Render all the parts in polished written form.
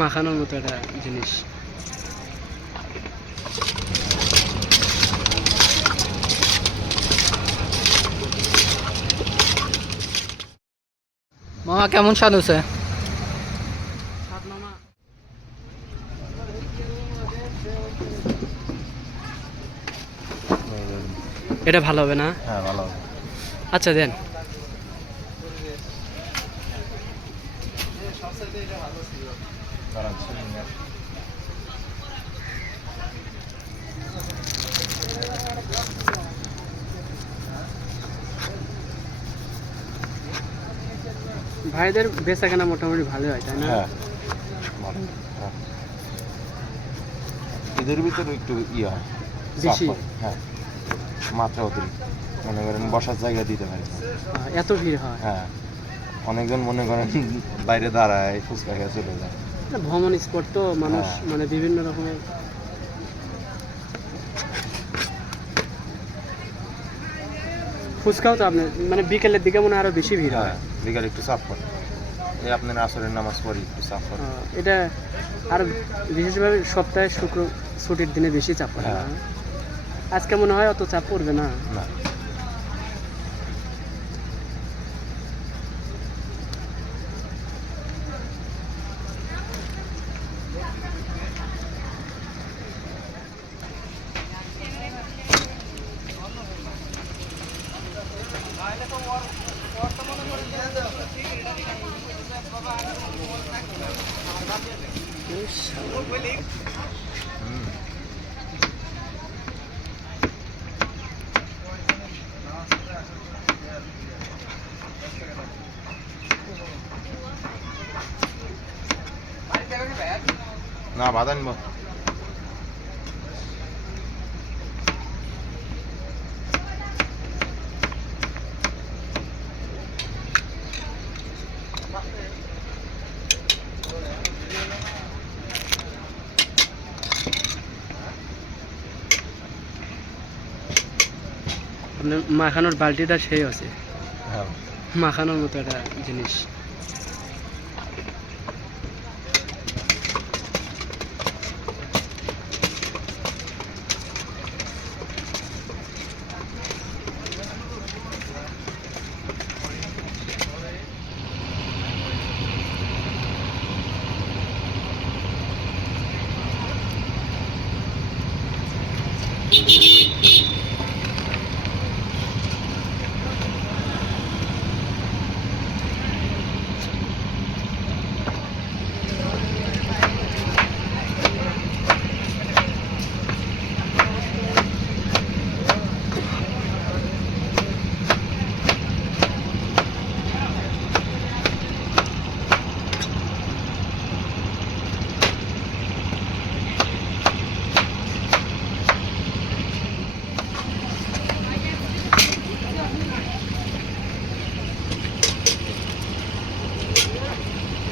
মাখানোর মতো একটা জিনিস। মামা কেমন স্বাদ হচ্ছে? এটা ভালো হবে না? হ্যাঁ ভালো হবে। আচ্ছা দেন। ভাইদের বেচা কেনা মোটামুটি ভালো হয় তাই না? হ্যাঁ ভালো। হ্যাঁ ঈদের ভিতরে একটু ইয়ে হয় বেশি? হ্যাঁ মাত্রা অতিরিক্ত মনে করেন বসার জায়গা দিতে পারে। এত ভিড় হয়? হ্যাঁ অনেকজন মনে করেন বাইরে দাঁড়ায় ফুচকা খেয়ে চলে যায়। ভ্রমণ স্পট তো মানুষ মানে বিভিন্ন রকমের। ফুচকাও তো আপনার মানে বিকেলের দিকে মনে হয় আরো বেশি ভিড় হয়। বিকালে একটু চাপ পড়ে, এই আপনার আসরের নামাজ পড়ি একটু চাপ পড়ে। এটা আর বিশেষভাবে সপ্তাহে শুক্র ছুটির দিনে বেশি চাপ পড়ে না? আজকে মনে হয় অত চাপ পড়বে না। না না বাধা নিব। আপনার মাখানোর বালতিটা সেই আছে, হ্যাঁ মাখানোর মতো একটা জিনিস।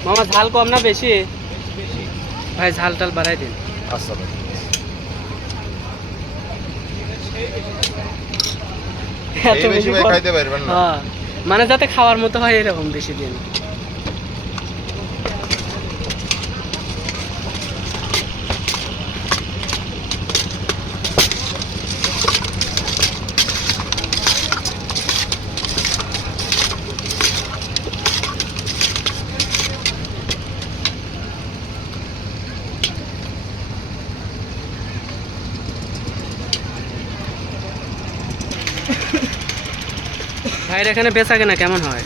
মামা ঝাল কম না বেশি? ভাই ঝাল টাল বাড়াই দিন। আচ্ছা ভাই এত বেশি ভাই খাইতে পারবেন না। মানে যাতে খাওয়ার মতো হয় এরকম বেশি দিন। ভাইয়ের এখানে বেচা কেনা কেমন হয়?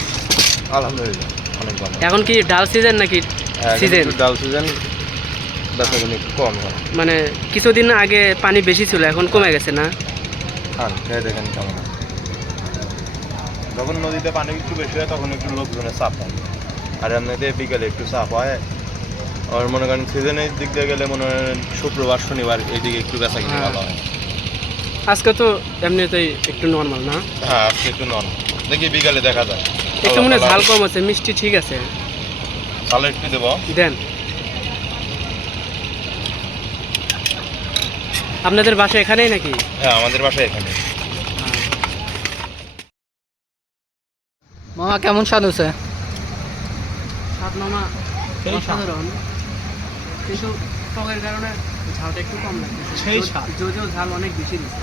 আলহামদুলিল্লাহ অনেক ভালো। এখন কি ডাল সিজন নাকি সিজন? ডাল সিজন, বেচা কিনা একটু কম হয়। মানে কিছুদিন আগে পানি বেশি ছিল, এখন কমে গেছে না? খান খেয়ে দেখেন কেমন হয়। যখন নদীতে পানি একটু বেশি হয় তখন একটু লোকজনের চাপ হয়, আর এমনিতে বিকেলে একটু চাপ হয়। আর মনে করেন সিজনের দিক দিয়ে গেলে মনে হয় শুক্রবার শনিবার এইদিকে একটু বেচা কিনে ভালো হয়। আজকে তো এমনিতেই একটু নর্মাল না? হ্যাঁ আজকে একটু নর্মাল, দেখি বিকালে দেখা যায়। একটু মনে ঝাল কম আছে, মিষ্টি ঠিক আছে। তাহলে একটু দেবো দেন। আপনাদের বাসা এখানেই নাকি? হ্যাঁ আমাদের বাসা এখানে। মামা কেমন স্বাদ হচ্ছে? স্বাদ মামা অসাধারণ। কিন্তু টকের কারণে ঝালটা একটু কম লাগছে সেই স্বাদ। যদিও ঝাল অনেক বেশি দিচ্ছে